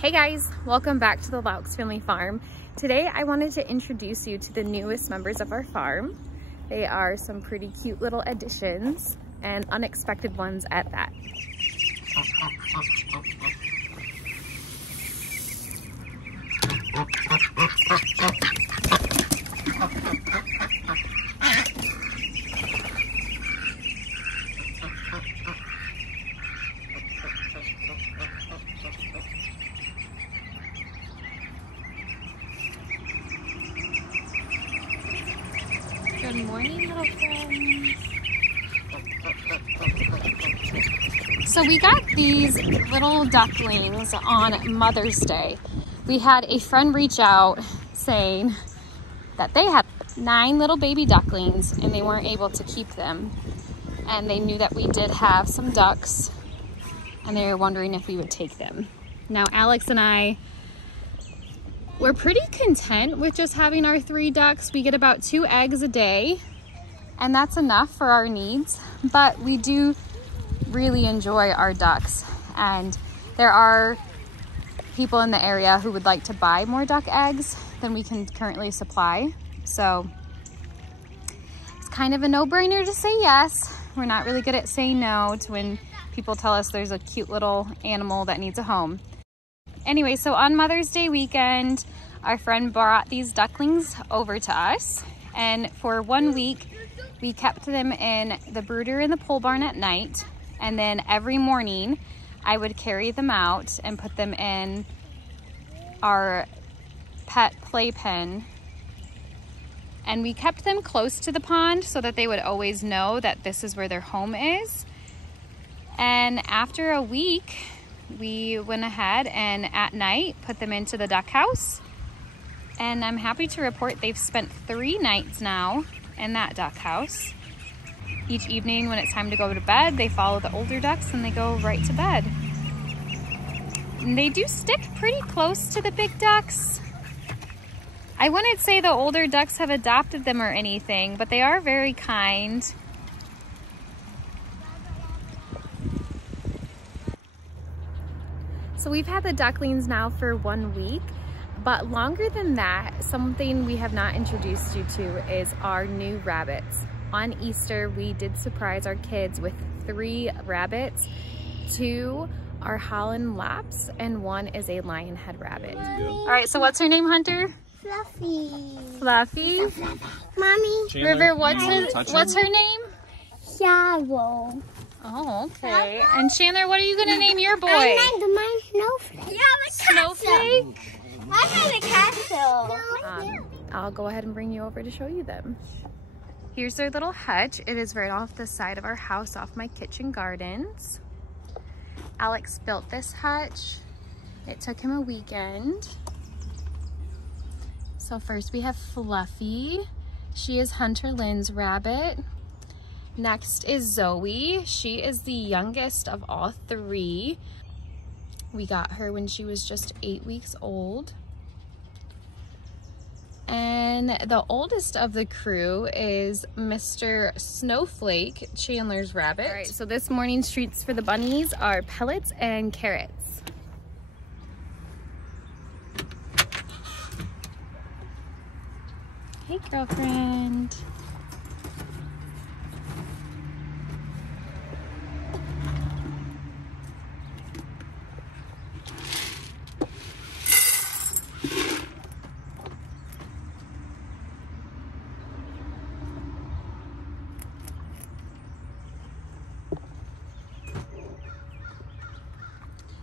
Hey guys, welcome back to the Laux family farm. Today I wanted to introduce you to the newest members of our farm. They are some pretty cute little additions and unexpected ones at that. Good morning, little friends. So we got these little ducklings on Mother's Day. We had a friend reach out saying that they had 9 little baby ducklings and they weren't able to keep them. And they knew that we did have some ducks and they were wondering if we would take them. Now Alex and I, we're pretty content with just having our 3 ducks. We get about 2 eggs a day, and that's enough for our needs. But we do really enjoy our ducks, and there are people in the area who would like to buy more duck eggs than we can currently supply. So it's kind of a no-brainer to say yes. We're not really good at saying no to when people tell us there's a cute little animal that needs a home. Anyway, so on Mother's Day weekend, our friend brought these ducklings over to us, and for 1 week, we kept them in the brooder in the pole barn at night, and then every morning, I would carry them out and put them in our pet playpen, and we kept them close to the pond so that they would always know that this is where their home is. And after a week, we went ahead and at night put them into the duck house, and I'm happy to report they've spent 3 nights now in that duck house. Each evening when it's time to go to bed, they follow the older ducks and they go right to bed. And they do stick pretty close to the big ducks. I wouldn't say the older ducks have adopted them or anything, but they are very kind. So we've had the ducklings now for 1 week, but longer than that, something we have not introduced you to is our new rabbits. On Easter, we did surprise our kids with 3 rabbits. 2 are Holland Laps and 1 is a lionhead rabbit. All right, so what's her name, Hunter? Fluffy. Fluffy? Mommy. River, what's her name? Shallow. Oh, okay. And Chandler, what are you gonna name your boy? I named mine Snowflake. Yeah, Snowflake? I made a castle. I'll go ahead and bring you over to show you them. Here's their little hutch. It is right off the side of our house, off my kitchen gardens. Alex built this hutch. It took him a weekend. So first we have Fluffy. She is Hunter Lynn's rabbit. Next is Zoe. She is the youngest of all 3. We got her when she was just 8 weeks old. And the oldest of the crew is Mr. Snowflake, Chandler's rabbit. All right, so this morning's treats for the bunnies are pellets and carrots. Hey, girlfriend.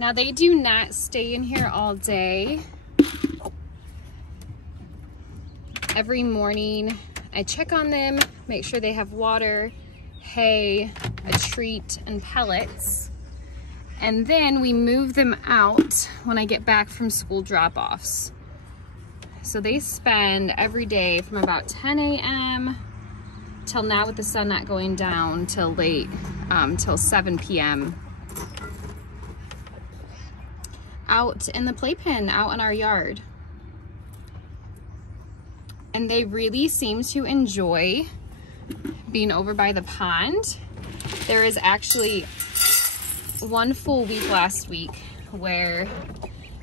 Now they do not stay in here all day. Every morning I check on them, make sure they have water, hay, a treat, and pellets. And then we move them out when I get back from school drop-offs. So they spend every day from about 10 a.m. till now, with the sun not going down till late, till 7 p.m. out in the playpen, out in our yard. And they really seem to enjoy being over by the pond. There is actually 1 full week last week where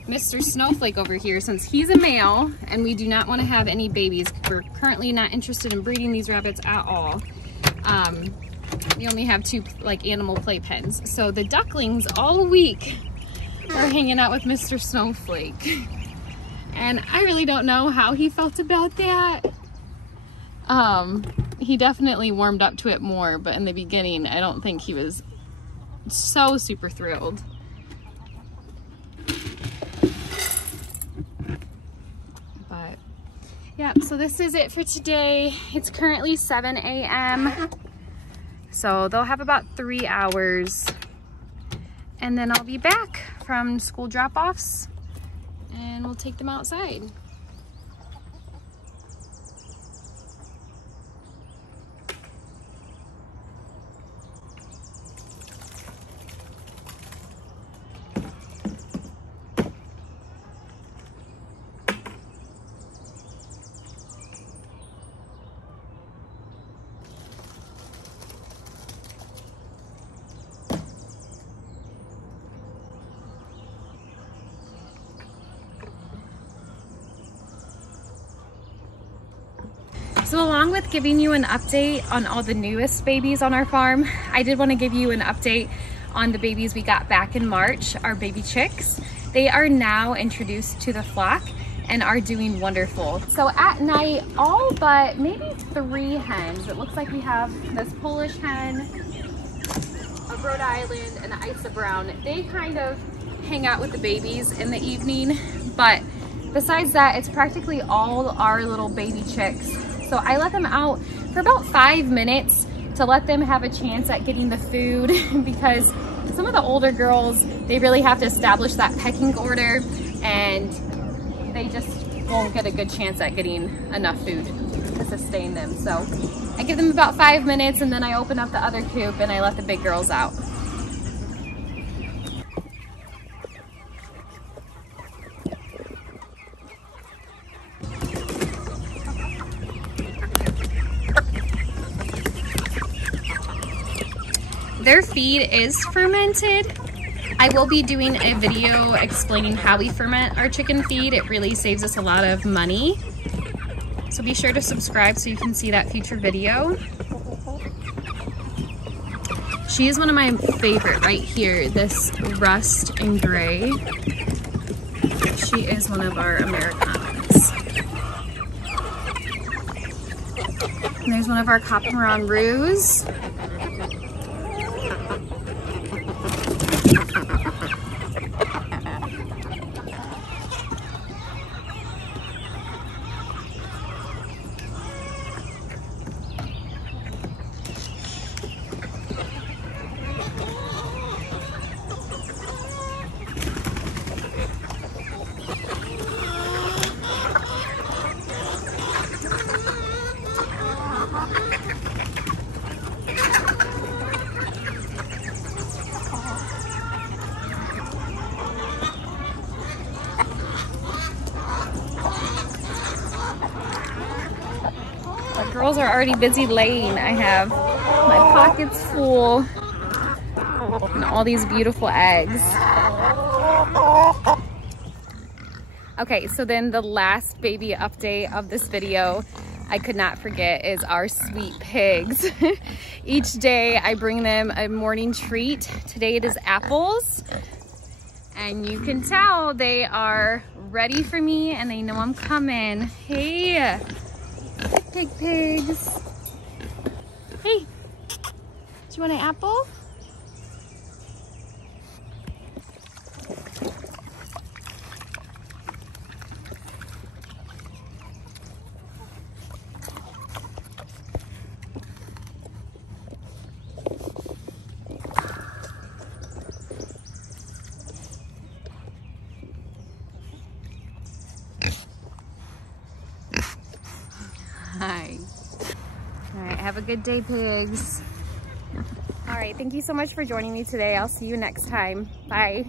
Mr. Snowflake over here, since he's a male and we do not want to have any babies. We're currently not interested in breeding these rabbits at all. We only have 2 like animal playpens. So the ducklings all week are hanging out with Mr. Snowflake. And I really don't know how he felt about that. He definitely warmed up to it more, but in the beginning, I don't think he was so super thrilled. But yeah, so this is it for today. It's currently 7 a.m. So they'll have about 3 hours and then I'll be back from school drop-offs and we'll take them outside. So along with giving you an update on all the newest babies on our farm, I did want to give you an update on the babies we got back in March, our baby chicks. They are now introduced to the flock and are doing wonderful. So at night, all but maybe 3 hens. It looks like we have this Polish hen, a Rhode Island, and an Isa Brown. They kind of hang out with the babies in the evening, but besides that, it's practically all our little baby chicks. So I let them out for about 5 minutes to let them have a chance at getting the food because some of the older girls, they really have to establish that pecking order and they just won't get a good chance at getting enough food to sustain them. So I give them about 5 minutes and then I open up the other coop and I let the big girls out. Their feed is fermented. I will be doing a video explaining how we ferment our chicken feed. It really saves us a lot of money. So be sure to subscribe so you can see that future video. She is one of my favorite right here, this rust and gray. She is one of our Americanas. And there's one of our Copperon Roos. Girls are already busy laying. I have my pockets full and all these beautiful eggs. Okay, so then the last baby update of this video I could not forget is our sweet pigs. Each day I bring them a morning treat. Today it is apples. And you can tell they are ready for me and they know I'm coming. Hey. Pigs. Hey, do you want an apple? Hi. All right, have a good day, pigs. All right, thank you so much for joining me today. I'll see you next time. Bye.